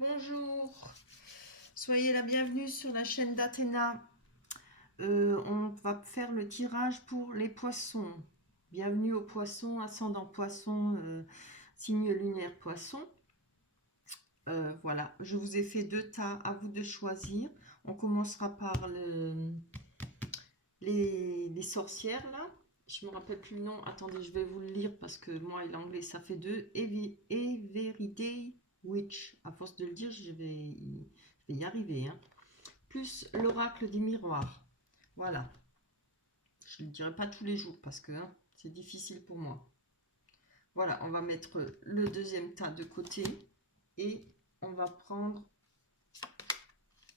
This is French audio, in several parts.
bonjour, soyez la bienvenue sur la chaîne d'Athéna. On va faire le tirage pour les poissons. Bienvenue aux poissons, ascendant poisson, signe lunaire poisson. Voilà, je vous ai fait 2 tas, à vous de choisir. On commencera par les sorcières là. Je me rappelle plus le nom, attendez, je vais vous le lire parce que moi et l'anglais ça fait 2. Everyday Witch, à force de le dire, je vais y arriver. Hein. Plus l'oracle du miroir. Voilà. Je ne le dirai pas tous les jours parce que hein, c'est difficile pour moi. Voilà, on va mettre le deuxième tas de côté et on va prendre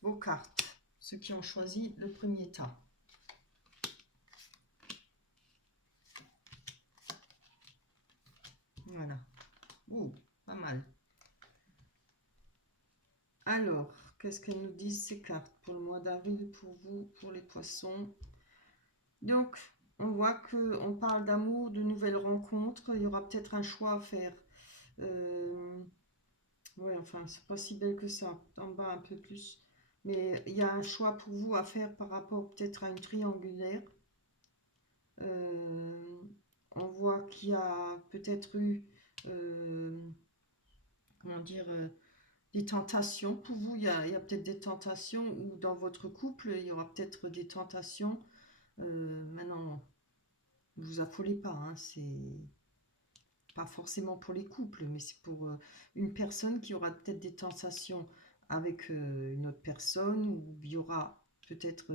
vos cartes. Ceux qui ont choisi le premier tas. Voilà. Oh, pas mal. Alors, qu'est-ce qu'elles nous disent ces cartes pour le mois d'avril, pour vous, pour les poissons? Donc, on voit qu'on parle d'amour, de nouvelles rencontres. Il y aura peut-être un choix à faire. Ouais, enfin, c'est pas si belle que ça. En bas, un peu plus. Mais il y a un choix pour vous à faire par rapport peut-être à une triangulaire. On voit qu'il y a peut-être eu... comment dire des tentations pour vous, il y a peut-être des tentations, ou dans votre couple, il y aura peut-être des tentations. Maintenant, ne vous affolez pas, hein, c'est pas forcément pour les couples, mais c'est pour une personne qui aura peut-être des tentations avec une autre personne, ou il y aura peut-être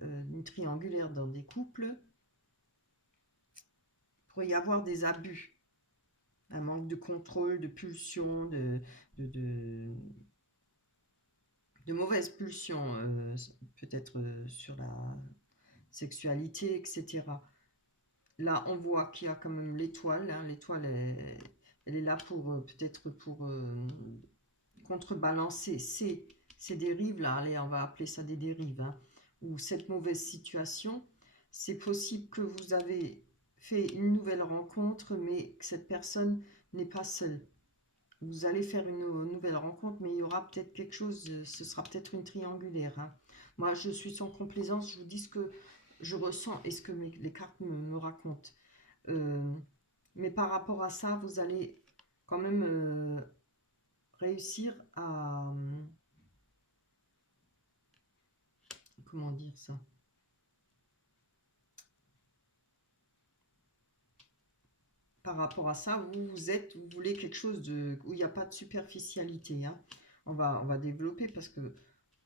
une triangulaire dans des couples. Il pourrait y avoir des abus, un manque de contrôle, de pulsion, de mauvaises pulsions, peut-être sur la sexualité, etc. Là, on voit qu'il y a quand même l'étoile. Hein. L'étoile, elle est là pour peut-être pour contrebalancer ces dérives là. Allez, on va appeler ça des dérives. Hein, ou cette mauvaise situation. C'est possible que vous avez fait une nouvelle rencontre, mais que cette personne n'est pas seule. Vous allez faire une nouvelle rencontre, mais il y aura peut-être quelque chose, ce sera peut-être une triangulaire. Hein. Moi, je suis sans complaisance, je vous dis ce que je ressens et ce que les cartes me racontent. Mais par rapport à ça, vous allez quand même réussir à... comment dire ça? Par rapport à ça, vous voulez quelque chose où il n'y a pas de superficialité. Hein. On va développer parce que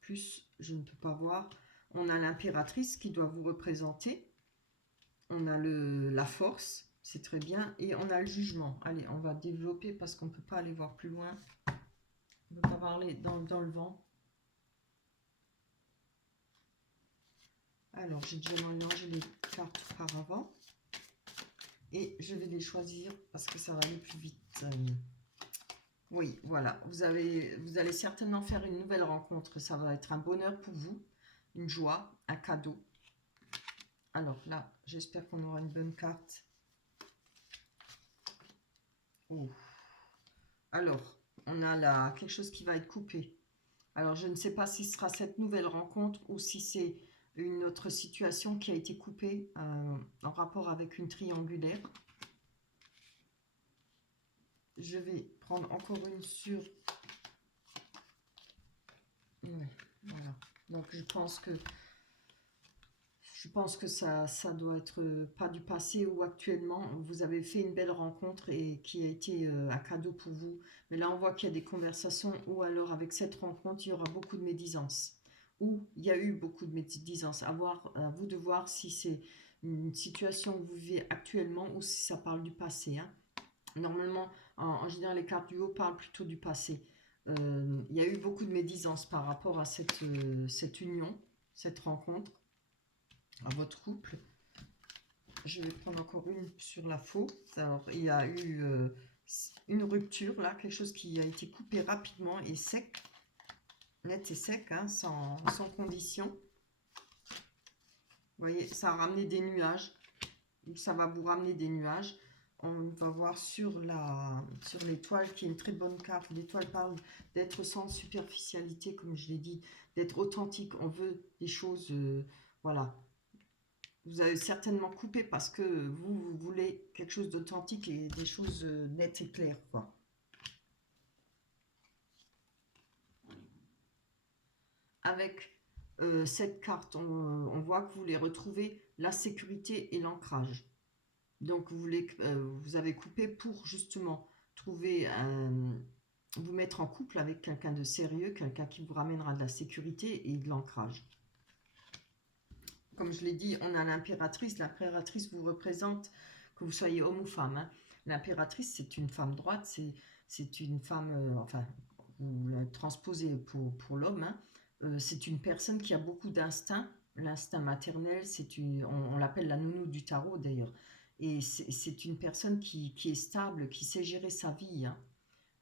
plus je ne peux pas voir. On a l'impératrice qui doit vous représenter. On a la force, c'est très bien. Et on a le jugement. Allez, on va développer parce qu'on ne peut pas aller voir plus loin. On ne peut pas parler dans le vent. Alors, j'ai déjà mélangé les cartes par avant. Et je vais les choisir parce que ça va aller plus vite. Oui, voilà. Vous allez certainement faire une nouvelle rencontre. Ça va être un bonheur pour vous, une joie, un cadeau. Alors là, j'espère qu'on aura une bonne carte. Oh. Alors, on a quelque chose qui va être coupé. Alors, je ne sais pas si ce sera cette nouvelle rencontre ou si c'est une autre situation qui a été coupée en rapport avec une triangulaire. Je vais prendre encore une sur... Ouais, voilà. Donc, je pense que ça doit être pas du passé ou actuellement. Vous avez fait une belle rencontre et qui a été un cadeau pour vous. Mais là, on voit qu'il y a des conversations ou alors avec cette rencontre, il y aura beaucoup de médisance. Ou il y a eu beaucoup de médisance. À vous de voir si c'est une situation que vous vivez actuellement ou si ça parle du passé. Hein. Normalement, en général, les cartes du haut parlent plutôt du passé. Il y a eu beaucoup de médisance par rapport à cette union, cette rencontre, à votre couple. Je vais prendre encore une sur la faux. Alors, il y a eu une rupture, là, quelque chose qui a été coupé rapidement et sec, net et sec, hein, sans condition. Vous voyez, ça a ramené des nuages, ça va vous ramener des nuages. on va voir sur l'étoile, qui est une très bonne carte. L'étoile parle d'être sans superficialité, comme je l'ai dit, d'être authentique. On veut des choses, voilà. Vous avez certainement coupé parce que vous voulez quelque chose d'authentique et des choses nettes et claires, quoi. Avec cette carte, on voit que vous voulez retrouver la sécurité et l'ancrage. Donc, vous avez coupé pour justement trouver vous mettre en couple avec quelqu'un de sérieux, quelqu'un qui vous ramènera de la sécurité et de l'ancrage. Comme je l'ai dit, on a l'impératrice. L'impératrice vous représente, que vous soyez homme ou femme, hein. L'impératrice, c'est une femme droite, c'est une femme, enfin, vous la transposez pour l'homme, hein. C'est une personne qui a beaucoup d'instinct. L'instinct maternel, on l'appelle la nounou du tarot d'ailleurs. Et c'est une personne qui est stable, qui sait gérer sa vie, hein.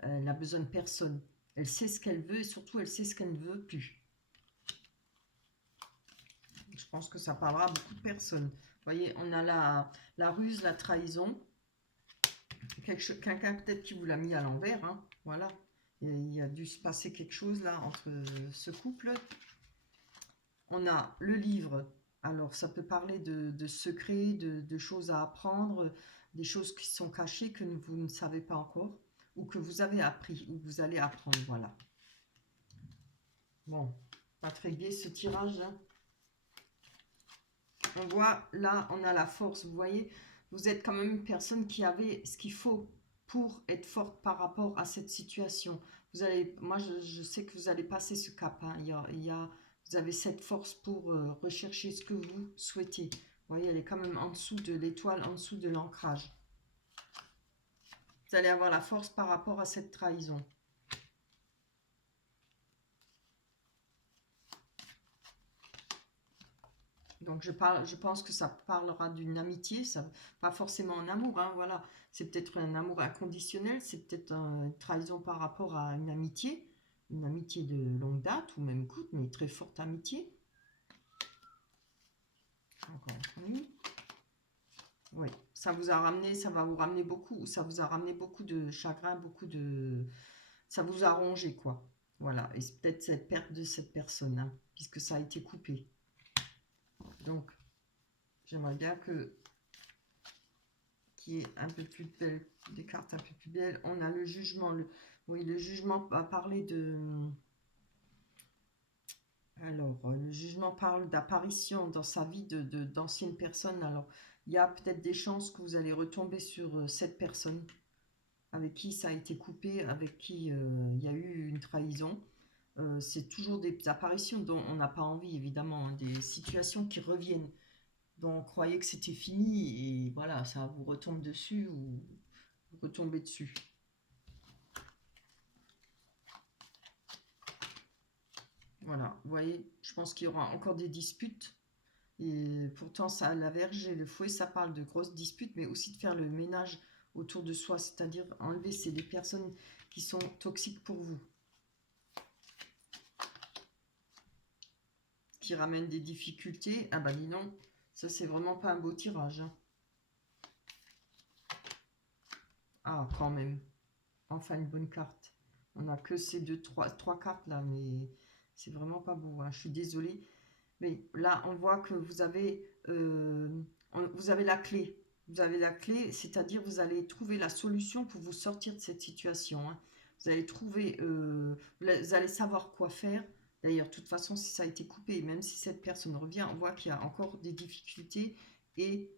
Elle n'a besoin de personne. Elle sait ce qu'elle veut et surtout elle sait ce qu'elle ne veut plus. Je pense que ça parlera à beaucoup de personnes. Vous voyez, on a la ruse, la trahison. Quelqu'un peut-être qui vous l'a mis à l'envers, hein. Voilà. Il a dû se passer quelque chose là entre ce couple. On a le livre. Alors, ça peut parler de secrets, de choses à apprendre, des choses qui sont cachées que vous ne savez pas encore, ou que vous avez appris, ou que vous allez apprendre, voilà. Bon, pas très gai ce tirage, hein. On voit, là, on a la force, vous voyez, vous êtes quand même une personne qui avait ce qu'il faut pour être forte par rapport à cette situation. Moi, je sais que vous allez passer ce cap, hein. Vous avez cette force pour rechercher ce que vous souhaitez. Vous voyez, elle est quand même en dessous de l'étoile, en dessous de l'ancrage. Vous allez avoir la force par rapport à cette trahison. Donc, je pense que ça parlera d'une amitié, pas forcément un amour, hein, voilà. C'est peut-être un amour inconditionnel, c'est peut-être une trahison par rapport à une amitié de longue date, ou même courte, mais très forte amitié. Encore une. Oui, ça va vous ramener beaucoup, ça vous a ramené beaucoup de chagrin, ça vous a rongé, quoi. Voilà, et c'est peut-être cette perte de cette personne, hein, puisque ça a été coupé. Donc, j'aimerais bien qu'il y ait un peu plus belle, des cartes un peu plus belles. On a le jugement. Oui, le jugement va parler de... Alors, le jugement parle d'apparition dans sa vie d'anciennes personnes. Alors, il y a peut-être des chances que vous allez retomber sur cette personne avec qui ça a été coupé, avec qui il y a eu une trahison. C'est toujours des apparitions dont on n'a pas envie, évidemment, hein, des situations qui reviennent. Donc, on croyait que c'était fini et voilà, ça vous retombe dessus ou vous retombez dessus. Voilà, vous voyez, je pense qu'il y aura encore des disputes. Et pourtant, ça, la Vierge et le fouet, ça parle de grosses disputes, mais aussi de faire le ménage autour de soi, c'est-à-dire enlever des personnes qui sont toxiques pour vous, qui ramènent des difficultés. Ah bah dis non, ça c'est vraiment pas un beau tirage, hein. Ah, quand même, enfin une bonne carte. On n'a que ces trois cartes là, mais c'est vraiment pas beau, hein. Je suis désolée. Mais là, on voit que vous avez la clé. Vous avez la clé, c'est-à-dire vous allez trouver la solution pour vous sortir de cette situation, hein. Vous allez trouver, vous allez savoir quoi faire. D'ailleurs, de toute façon, si ça a été coupé, même si cette personne revient, on voit qu'il y a encore des difficultés. Et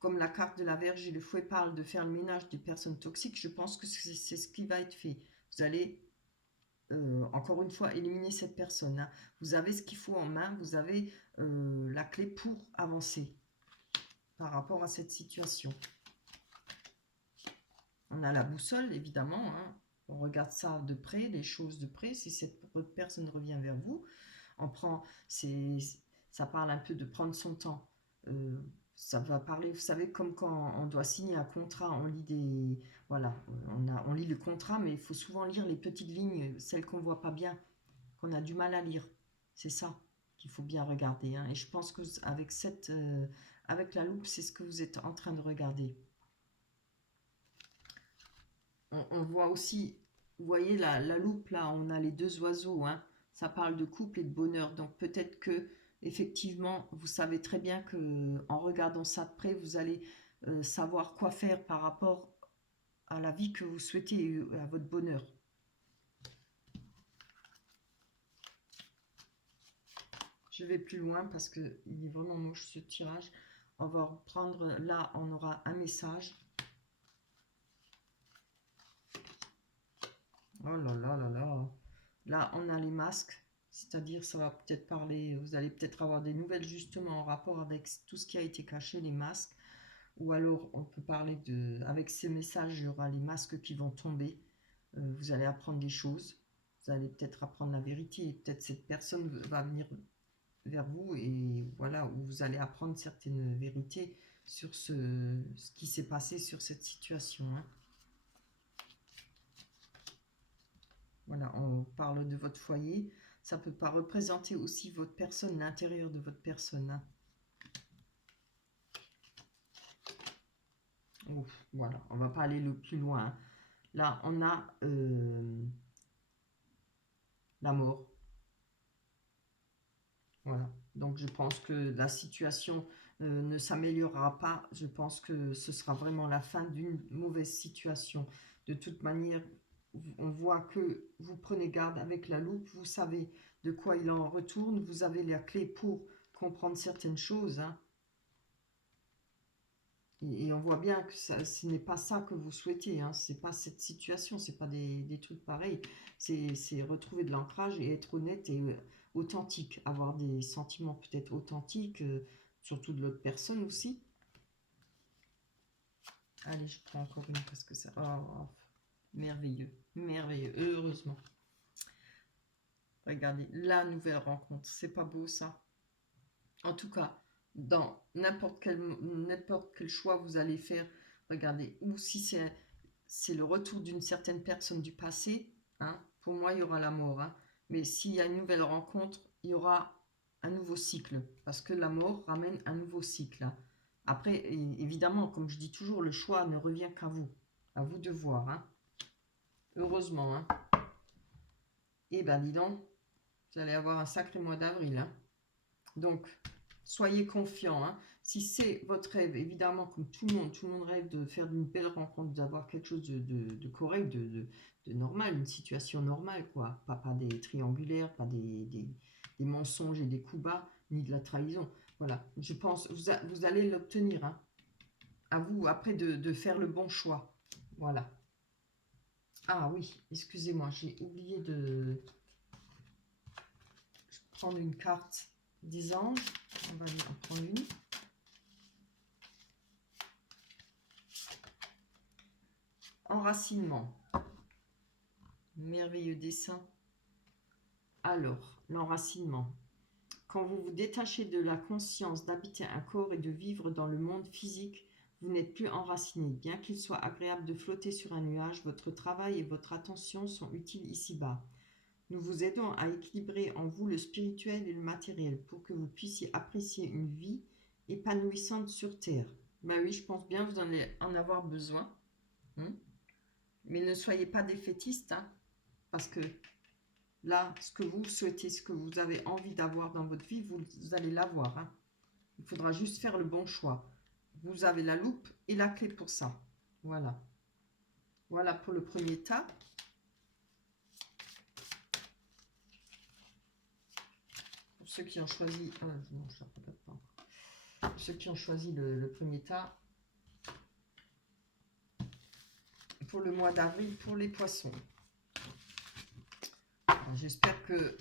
comme la carte de la Vierge et le fouet parle de faire le ménage des personnes toxiques, je pense que c'est ce qui va être fait. Vous allez encore une fois, éliminer cette personne, hein. Vous avez ce qu'il faut en main, vous avez la clé pour avancer par rapport à cette situation. On a la boussole, évidemment, hein. On regarde ça de près, les choses de près. Si cette personne revient vers vous, ça parle un peu de prendre son temps. Ça va parler, vous savez, comme quand on doit signer un contrat, on lit voilà, on lit le contrat, mais il faut souvent lire les petites lignes, celles qu'on ne voit pas bien, qu'on a du mal à lire. C'est ça qu'il faut bien regarder, hein. Et je pense que avec la loupe, c'est ce que vous êtes en train de regarder. On voit aussi, vous voyez la loupe là, on a les deux oiseaux, hein. Ça parle de couple et de bonheur. Donc peut-être que effectivement, vous savez très bien que en regardant ça de près, vous allez savoir quoi faire par rapport à la vie que vous souhaitez et à votre bonheur. Je vais plus loin parce que il est vraiment moche ce tirage. On va reprendre, là on aura un message. Oh là là là là. Là on a les masques, c'est-à-dire ça va peut-être parler, vous allez peut-être avoir des nouvelles justement en rapport avec tout ce qui a été caché, les masques. Ou alors on peut parler de, avec ces messages, il y aura les masques qui vont tomber. Vous allez apprendre des choses. Vous allez peut-être apprendre la vérité et peut-être cette personne va venir vers vous et voilà, où vous allez apprendre certaines vérités sur ce qui s'est passé sur cette situation, hein. Voilà, on parle de votre foyer. Ça peut pas représenter aussi votre personne, l'intérieur de votre personne, hein. Ouf, voilà, on va pas aller le plus loin, hein. Là, on a la mort. Voilà. Donc je pense que la situation ne s'améliorera pas. Je pense que ce sera vraiment la fin d'une mauvaise situation. De toute manière, on voit que vous prenez garde avec la loupe. Vous savez de quoi il en retourne. Vous avez la clé pour comprendre certaines choses, hein. Et on voit bien que ce n'est pas ça que vous souhaitez, hein. C'est pas cette situation, c'est pas des trucs pareils. C'est retrouver de l'ancrage et être honnête et authentique. Avoir des sentiments peut-être authentiques, surtout de l'autre personne aussi. Allez, je prends encore une parce que ça... Oh, merveilleux, merveilleux, heureusement. Regardez, la nouvelle rencontre, c'est pas beau ça? En tout cas, dans n'importe quel choix vous allez faire, regardez, ou si c'est le retour d'une certaine personne du passé, hein, pour moi, il y aura la mort, hein. Mais s'il y a une nouvelle rencontre, il y aura un nouveau cycle, parce que la mort ramène un nouveau cycle, hein. Après, évidemment, comme je dis toujours, le choix ne revient qu'à vous de voir, hein. Heureusement, hein. Eh ben, dis donc, vous allez avoir un sacré mois d'avril, hein. Donc, soyez confiants, hein. Si c'est votre rêve, évidemment, comme tout le monde rêve de faire une belle rencontre, d'avoir quelque chose de correct, de normal, une situation normale, quoi. Pas des triangulaires, pas des mensonges et des coups bas, ni de la trahison. Voilà, je pense, vous allez l'obtenir, hein. À vous, après, de faire le bon choix. Voilà. Ah oui, excusez-moi, j'ai oublié de prendre une carte des anges. On va en prendre une. Enracinement. Merveilleux dessin. Alors, l'enracinement. Quand vous vous détachez de la conscience d'habiter un corps et de vivre dans le monde physique, vous n'êtes plus enraciné. Bien qu'il soit agréable de flotter sur un nuage, votre travail et votre attention sont utiles ici-bas. Nous vous aidons à équilibrer en vous le spirituel et le matériel pour que vous puissiez apprécier une vie épanouissante sur Terre. Ben oui, je pense bien que vous allez en avoir besoin. Mais ne soyez pas défaitiste, hein, parce que là, ce que vous souhaitez, ce que vous avez envie d'avoir dans votre vie, vous allez l'avoir, hein. Il faudra juste faire le bon choix. Vous avez la loupe et la clé pour ça. Voilà. Voilà pour le premier tas. Pour ceux qui ont choisi... non, je ne pas. Pour ceux qui ont choisi le premier tas. Pour le mois d'avril, pour les poissons. J'espère que...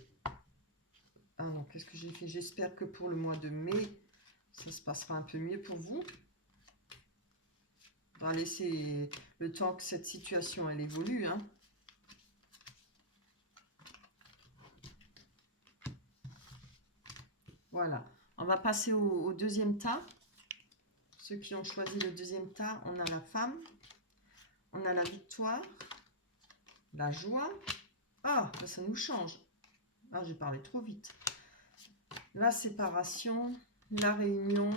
Ah non, qu'est-ce que j'ai fait? J'espère que pour le mois de mai, ça se passera un peu mieux pour vous. On va laisser le temps que cette situation elle évolue, hein. Voilà. On va passer au deuxième tas. Ceux qui ont choisi le deuxième tas, on a la femme, on a la victoire, la joie. Ah, ça nous change. Ah, j'ai parlé trop vite. La séparation, la réunion.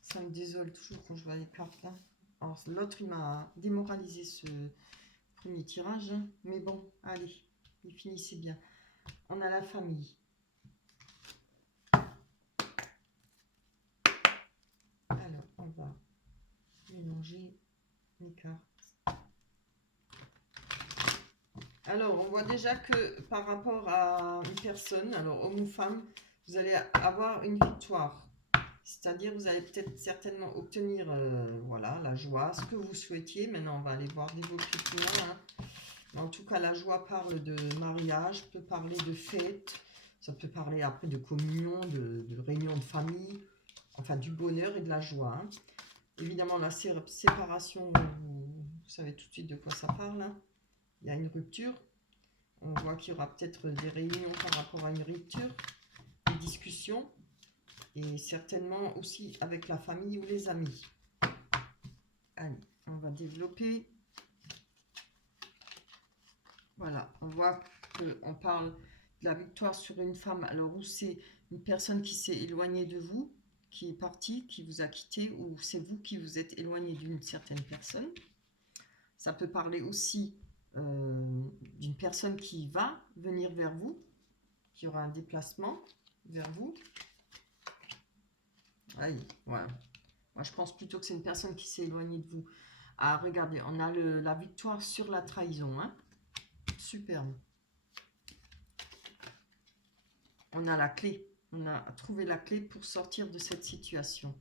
Ça me désole toujours quand je vois les cartes là. Alors, l'autre, il m'a démoralisé Premier tirage, hein. Mais bon, allez, il finissait bien. On a la famille. Alors, on va mélanger les cartes. Alors, on voit déjà que par rapport à une personne, alors homme ou femme, vous allez avoir une victoire. C'est-à-dire, vous allez peut-être certainement obtenir voilà, la joie, ce que vous souhaitiez. Maintenant, on va aller voir des plus loin. Hein. En tout cas, la joie parle de mariage, peut parler de fête, ça peut parler après de communion, de réunion de famille, enfin du bonheur et de la joie. Hein. Évidemment, la séparation, vous savez tout de suite de quoi ça parle. Hein. Il y a une rupture. On voit qu'il y aura peut-être des réunions par rapport à une rupture, des discussions, et certainement aussi avec la famille ou les amis. Allez, on va développer. Voilà, on voit qu'on parle de la victoire sur une femme, alors où c'est une personne qui s'est éloignée de vous, qui est partie, qui vous a quitté, ou c'est vous qui vous êtes éloigné d'une certaine personne. Ça peut parler aussi d'une personne qui va venir vers vous, qui aura un déplacement vers vous. Allez, voilà. Moi, je pense plutôt que c'est une personne qui s'est éloignée de vous. Ah, regardez, on a la victoire sur la trahison. Hein. Superbe. On a la clé. On a trouvé la clé pour sortir de cette situation.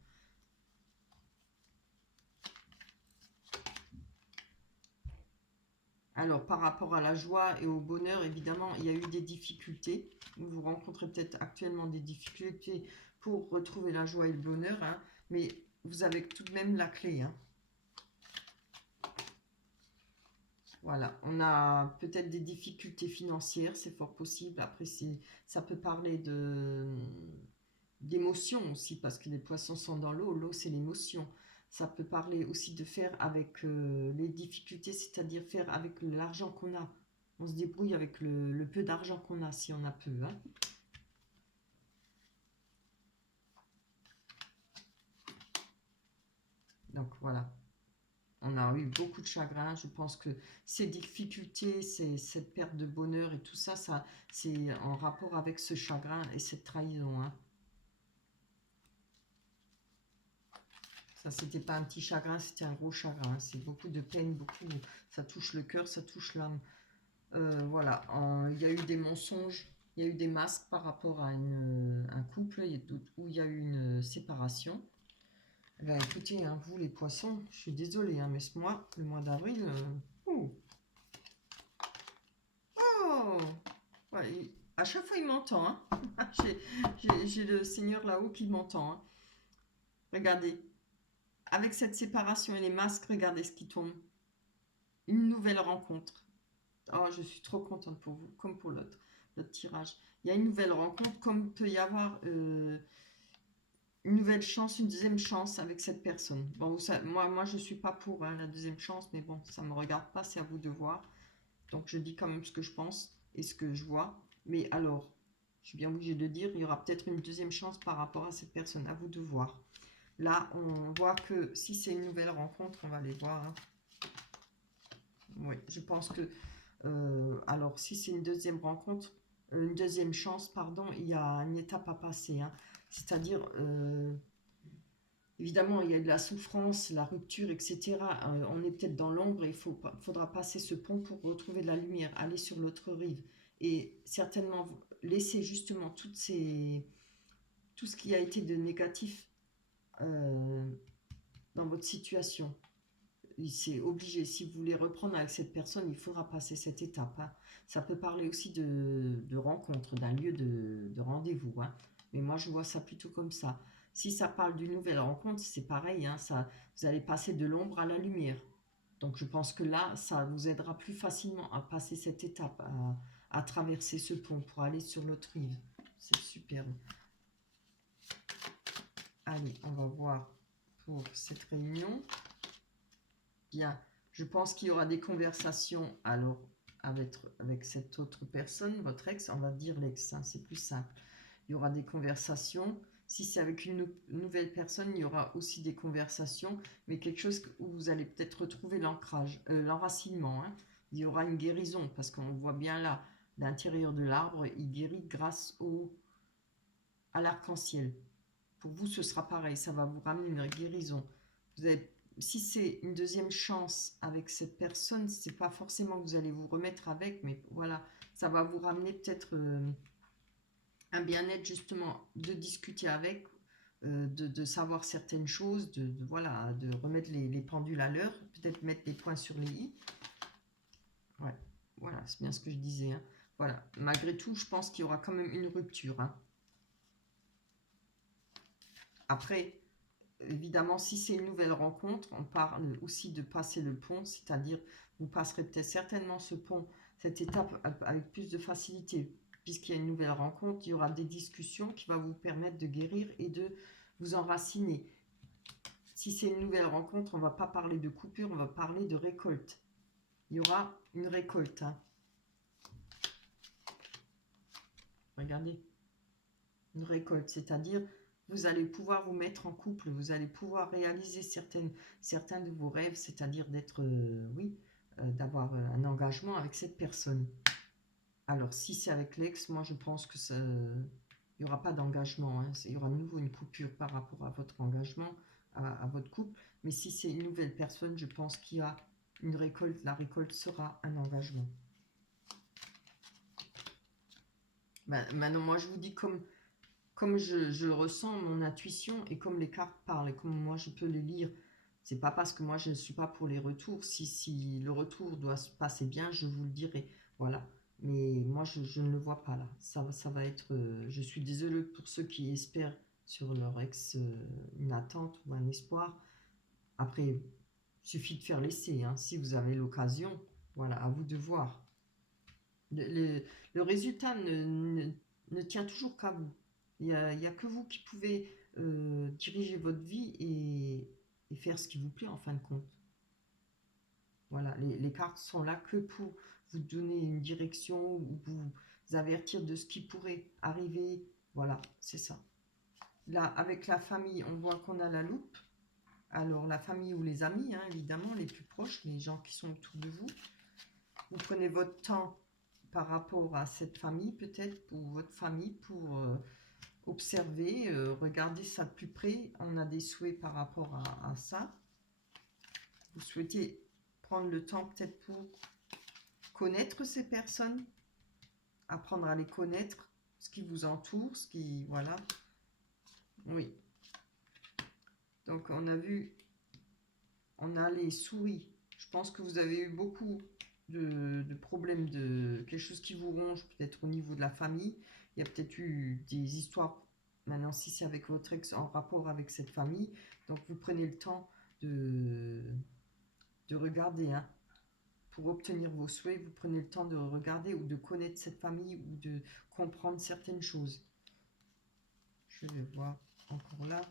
Alors, par rapport à la joie et au bonheur, évidemment, il y a eu des difficultés. Vous rencontrez peut-être actuellement des difficultés pour retrouver la joie et le bonheur. Hein, mais vous avez tout de même la clé. Hein. Voilà, on a peut-être des difficultés financières, c'est fort possible. Après, ça peut parler d'émotions aussi, parce que les poissons sont dans l'eau. L'eau, c'est l'émotion. Ça peut parler aussi de faire avec les difficultés, c'est-à-dire faire avec l'argent qu'on a. On se débrouille avec le peu d'argent qu'on a, si on a peu. Hein. Donc, voilà. On a eu beaucoup de chagrin. Je pense que ces difficultés, cette perte de bonheur et tout ça, c'est en rapport avec ce chagrin et cette trahison. Hein. Ça, c'était pas un petit chagrin, c'était un gros chagrin. C'est beaucoup de peine, beaucoup. Ça touche le cœur, ça touche l'âme. Voilà. Il y a eu des mensonges, il y a eu des masques par rapport à un couple où il y a eu une séparation. Ben, écoutez, hein, vous les poissons, je suis désolée, hein, mais ce mois, le mois d'avril, oh, ouais, à chaque fois il m'entend. Hein. J'ai le Seigneur là-haut qui m'entend. Hein. Regardez, avec cette séparation et les masques, regardez ce qui tombe. Une nouvelle rencontre. Oh, je suis trop contente pour vous, comme pour l'autre tirage. Il y a une nouvelle rencontre, comme peut y avoir une nouvelle chance, une deuxième chance avec cette personne. Bon, moi je ne suis pas pour hein, la deuxième chance, mais bon, ça ne me regarde pas, c'est à vous de voir. Donc je dis quand même ce que je pense et ce que je vois. Mais alors, je suis bien obligée de dire, il y aura peut-être une deuxième chance par rapport à cette personne, à vous de voir. Là, on voit que si c'est une nouvelle rencontre, on va aller voir. Hein. Oui, je pense que... alors, si c'est une deuxième rencontre, une deuxième chance, pardon, il y a une étape à passer. Hein. C'est-à-dire, évidemment, il y a de la souffrance, la rupture, etc. On est peut-être dans l'ombre et il faudra passer ce pont pour retrouver de la lumière, aller sur l'autre rive. Et certainement laisser justement tout ce qui a été de négatif dans votre situation. C'est obligé. Si vous voulez reprendre avec cette personne, il faudra passer cette étape. Hein. Ça peut parler aussi de rencontre, d'un lieu de rendez-vous. Hein. Mais moi, je vois ça plutôt comme ça. Si ça parle d'une nouvelle rencontre, c'est pareil. Hein, vous allez passer de l'ombre à la lumière. Donc, je pense que là, ça vous aidera plus facilement à passer cette étape, à traverser ce pont pour aller sur l'autre rive. C'est superbe. Allez, on va voir pour cette réunion. Bien, je pense qu'il y aura des conversations alors avec cette autre personne, votre ex, on va dire l'ex, hein, c'est plus simple. Il y aura des conversations. Si c'est avec une nouvelle personne, il y aura aussi des conversations, mais quelque chose où vous allez peut-être retrouver l'ancrage, l'enracinement. Hein. il y aura une guérison, parce qu'on voit bien là, l'intérieur de l'arbre, il guérit grâce à l'arc-en-ciel. Pour vous, ce sera pareil, ça va vous ramener une guérison. Vous avez, si c'est une deuxième chance avec cette personne, c'est pas forcément que vous allez vous remettre avec, mais voilà, ça va vous ramener peut-être un bien-être justement de discuter avec, de savoir certaines choses, voilà, de remettre les pendules à l'heure, peut-être mettre les points sur les i. Ouais, voilà, c'est bien ce que je disais. Hein. Voilà, malgré tout, je pense qu'il y aura quand même une rupture. Hein. Après, évidemment, si c'est une nouvelle rencontre, on parle aussi de passer le pont, c'est-à-dire vous passerez peut-être certainement ce pont, cette étape avec plus de facilité, puisqu'il y a une nouvelle rencontre, il y aura des discussions qui vont vous permettre de guérir et de vous enraciner. Si c'est une nouvelle rencontre, on ne va pas parler de coupure, on va parler de récolte. Il y aura une récolte. Hein. Regardez, une récolte, c'est-à-dire vous allez pouvoir vous mettre en couple, vous allez pouvoir réaliser certains de vos rêves, c'est-à-dire d'être, d'avoir un engagement avec cette personne. Alors, si c'est avec l'ex, moi je pense que il n'y aura pas d'engagement. Hein. Il y aura de nouveau une coupure par rapport à votre engagement, à votre couple. Mais si c'est une nouvelle personne, je pense qu'il y a une récolte. La récolte sera un engagement. Maintenant, moi je vous dis comme je ressens mon intuition et comme les cartes parlent et comme moi je peux les lire. C'est pas parce que moi je ne suis pas pour les retours. Si le retour doit se passer bien, je vous le dirai. Voilà. Mais moi je ne le vois pas là. Ça va être. Je suis désolée pour ceux qui espèrent sur leur ex une attente ou un espoir. Après, il suffit de faire l'essai. Hein. Si vous avez l'occasion, voilà, à vous de voir. Le résultat ne tient toujours qu'à vous. Il n'y a que vous qui pouvez diriger votre vie et faire ce qui vous plaît en fin de compte. Voilà, les cartes sont là que pour vous donner une direction ou vous avertir de ce qui pourrait arriver. Voilà, c'est ça. Là, avec la famille, on voit qu'on a la loupe. Alors, la famille ou les amis, hein, évidemment, les plus proches, les gens qui sont autour de vous. Vous prenez votre temps par rapport à cette famille, peut-être pour votre famille, pour observer, regarder ça de plus près. On a des souhaits par rapport à ça. Vous souhaitez prendre le temps peut-être pour connaître ces personnes, apprendre à les connaître, ce qui vous entoure, ce qui... Voilà. Oui. Donc, on a vu, on a les souris. Je pense que vous avez eu beaucoup de problèmes, de quelque chose qui vous ronge, peut-être au niveau de la famille. Il y a peut-être eu des histoires, maintenant si c'est avec votre ex, en rapport avec cette famille. Donc, vous prenez le temps de regarder, hein. Pour obtenir vos souhaits, vous prenez le temps de regarder ou de connaître cette famille ou de comprendre certaines choses. Je vais voir encore là.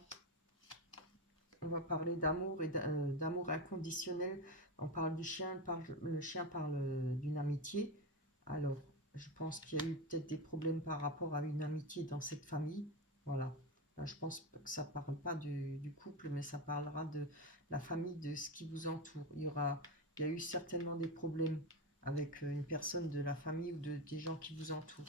On va parler d'amour et d'amour inconditionnel. On parle du chien, le chien parle d'une amitié. Alors, je pense qu'il y a eu peut-être des problèmes par rapport à une amitié dans cette famille. Voilà. Là, je pense que ça ne parle pas du couple, mais ça parlera de la famille, de ce qui vous entoure. Il y a eu certainement des problèmes avec une personne de la famille ou des gens qui vous entourent.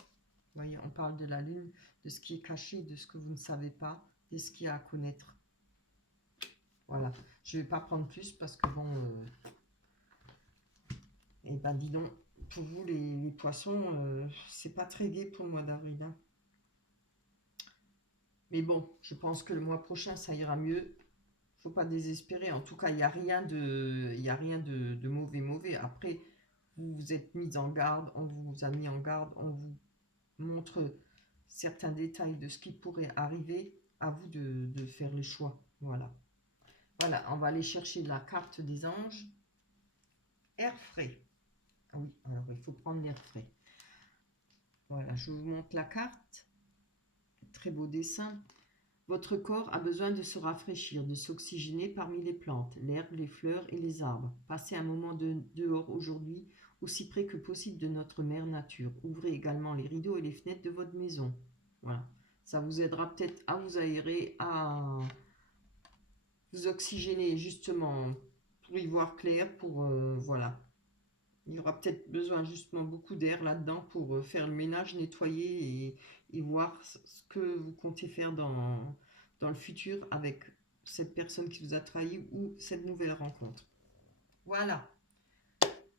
Vous voyez, on parle de la lune, de ce qui est caché, de ce que vous ne savez pas, de ce qu'il y a à connaître. Voilà. Je ne vais pas prendre plus parce que bon... Eh ben dis donc, pour vous les poissons, c'est pas très gai pour le mois d'avril. Hein. Mais bon, je pense que le mois prochain, ça ira mieux. Faut pas désespérer. En tout cas, il n'y a rien de mauvais. Après, vous vous êtes mis en garde, on vous a mis en garde, on vous montre certains détails de ce qui pourrait arriver. À vous de faire le choix. Voilà. Voilà, on va aller chercher la carte des anges. Air frais. Ah oui, alors il faut prendre l'air frais. Voilà, je vous montre la carte. Très beau dessin. Votre corps a besoin de se rafraîchir, de s'oxygéner parmi les plantes, l'herbe, les fleurs et les arbres. Passez un moment dehors aujourd'hui, aussi près que possible de notre mère nature. Ouvrez également les rideaux et les fenêtres de votre maison. Voilà. Ça vous aidera peut-être à vous aérer, à vous oxygéner justement pour y voir clair, pour, voilà. Il y aura peut-être besoin justement beaucoup d'air là-dedans pour faire le ménage, nettoyer et voir ce que vous comptez faire dans le futur avec cette personne qui vous a trahi ou cette nouvelle rencontre. Voilà.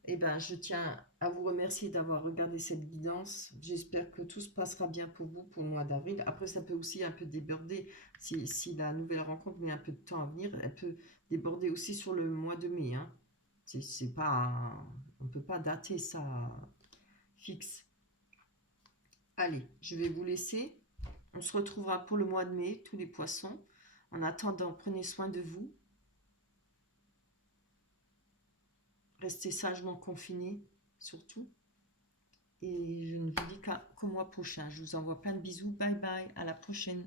Eh ben, je tiens à vous remercier d'avoir regardé cette guidance. J'espère que tout se passera bien pour vous pour le mois d'avril. Après, ça peut aussi un peu déborder. Si la nouvelle rencontre met un peu de temps à venir, elle peut déborder aussi sur le mois de mai. Hein. C'est pas, on ne peut pas dater ça fixe. Allez, je vais vous laisser. On se retrouvera pour le mois de mai, tous les poissons. En attendant, prenez soin de vous. Restez sagement confinés, surtout. Et je ne vous dis qu'au mois prochain. Je vous envoie plein de bisous. Bye bye. À la prochaine.